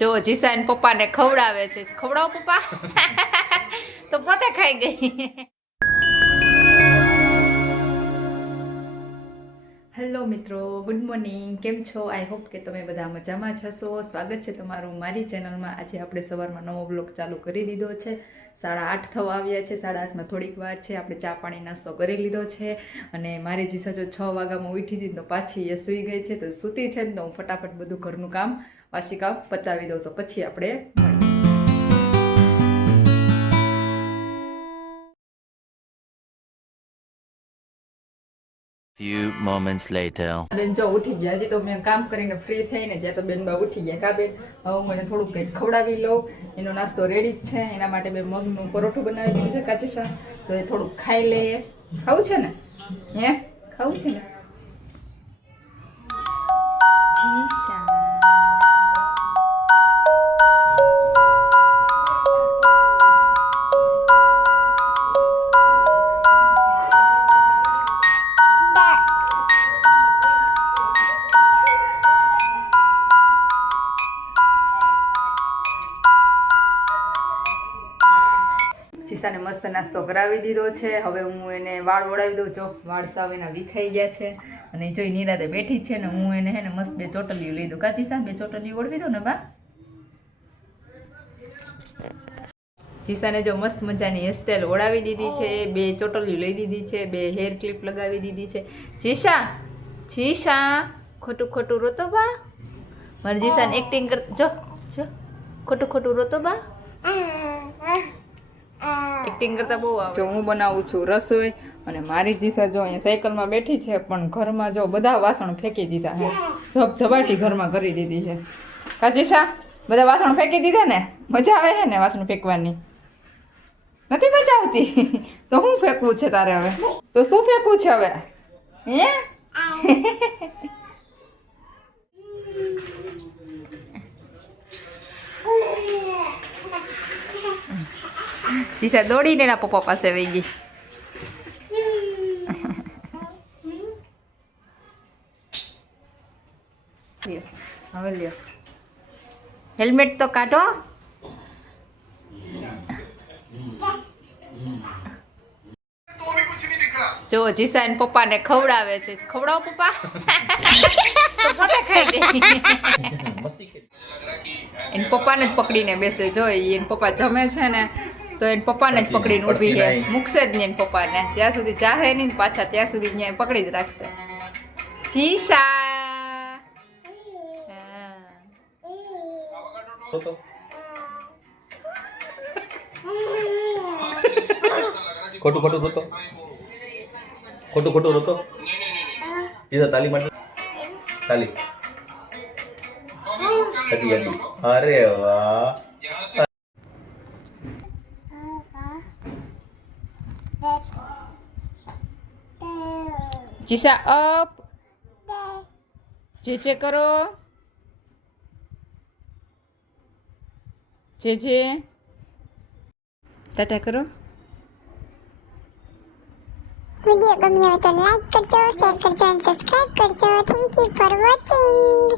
જો જીસાન પપ્પાને ખવડાવે છે. ખવડાવો પપ્પા. તો પોતે ખાઈ ગઈ. હેલો મિત્રો, ગુડ મોર્નિંગ. કેમ છો? આઈ હોપ કે તમે બધા મજામાં જ હશો. સ્વાગત છે તમારું મારી ચેનલમાં. આજે આપણે સવારમાં નવો બ્લોગ ચાલુ કરી દીધો છે. 8:30 થવા આવ્યા છે. 8:30માં થોડીક વાર છે. આપણે ચા પાણી નાસ્તો કરી લીધો છે અને મારી જીસા જો 6 વાગ્યામાં ઉઠી હતી તો પાછી એ સૂઈ ગઈ છે. તો સૂતી છે તો હું ફટાફટ બધું ઘરનું કામ વાસી કામ પતાવી દઉં તો પછી આપણે Few moments later. બેન જો ઉઠી ગયા. હજી તો મેં કામ કરીને ફ્રી થઈને ત્યાં તો બેન બા ઉઠી ગયા. કા બેન? હવે મને થોડુંક કંઈક ખવડાવી લઉં. એનો નાસ્તો રેડી જ છે. એના માટે મેં મગનું પરોઠું બનાવી દીધું છે કાચી સા. તો એ થોડુંક ખાઈ લઈએ. ખાવું છે ને? હે ખાવું છે ને? જીસા જીસાને મસ્ત નાસ્તો કરાવી દીધો છે. હવે હું એને વાળ ઓળાવી દઉં. જો વાળ સાવ એના વિખાઈ ગયા છે અને જોઈ નિરાતે બેઠી છે ને હું એને હે ને મસ્ત 2 ચોટલીઓ લઈ દઉં. કા જીસા 2 ચોટલીઓ ઓળવી દઉં ને બા. જીસાને જો મસ્ત મજાની હેરસ્ટાઈલ ઓળાવી દીધી છે. 2 ચોટલીઓ લઈ દીધી છે. 2 હેર ક્લિપ લગાવી દીધી છે. જીસા જીસા ખોટું ખોટું રોતો બા. મારી જીસાને એક્ટિંગ કર. જો જો ખોટું ખોટું રોતો બા. એક્ટિંગ કરતા બહુ આવે. જો હું બનાવું છું રસોઈ અને મારી જીસા જો અહીંયા સાયકલમાં બેઠી છે પણ ઘરમાં જો બધા વાસણ ફેંકી દીધા છે. ધબાટી ઘરમાં કરી દીધી છે. કા જીસા બધા વાસણ ફેંકી દીધા ને? મજા આવે છે ને વાસણ ફેંકવાની? નથી મજા આવતી? તો શું ફેંકવું છે તારે હવે? તો શું ફેંકવું છે હવે? હે જીસા દોડીને એના પપ્પા પાસે વહી ગઈ. હવે લ્યો હેલ્મેટ તો કાઢો. જો જીસા પપ્પાને ખવડાવે છે. ખવડાવો પપ્પા. તો પોતે ખાઈ ગઈ. એને પપ્પાને જ પકડીને બેસે. જો એને પપ્પા જમે છે ને તો એને પપ્પાને જ પકડીને ઊભી છે. મૂકશે જ નહીં એને પપ્પાને. જ્યાં સુધી ચાહે નહીં પાછા ત્યાં સુધી ત્યાં પકડી જ રાખશે. જીસા ખોટું ખોટું રોતો. ખોટું ખોટું રોતો. જીસા તાલી માટે તાલી. હજી હજી. અરે વાહ. જીસા અપ. જે કરો. જે ટાટા કરો. વિડીયો ગમ્યો હોય તો લાઈક કરજો, શેર કરજો અને સબસ્ક્રાઇબ કરજો. Thank you for watching.